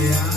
Yeah.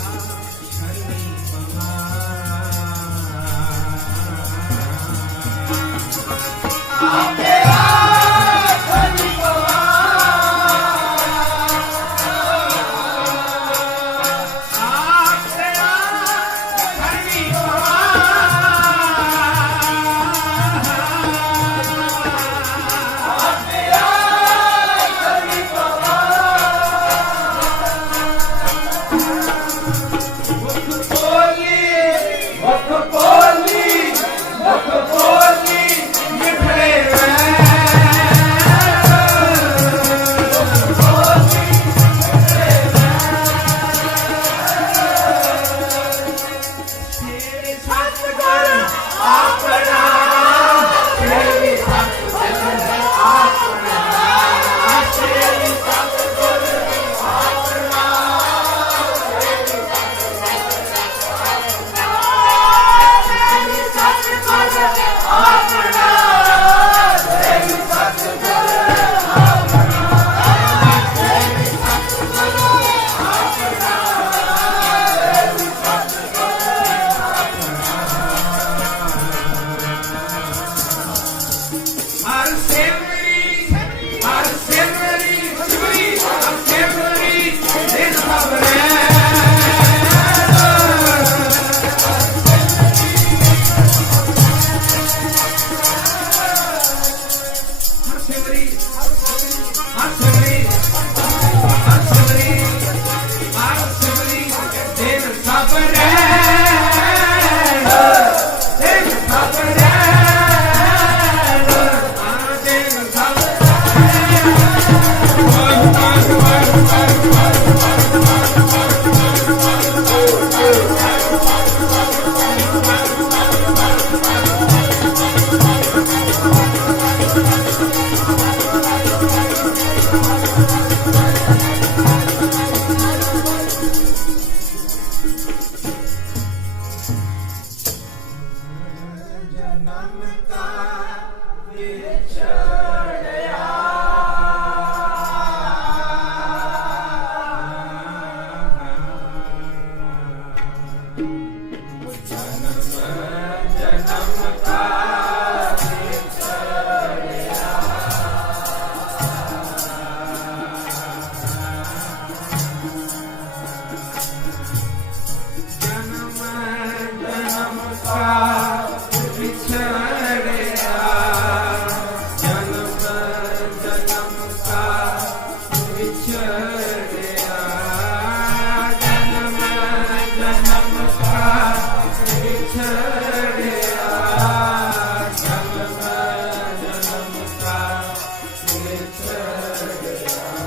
return.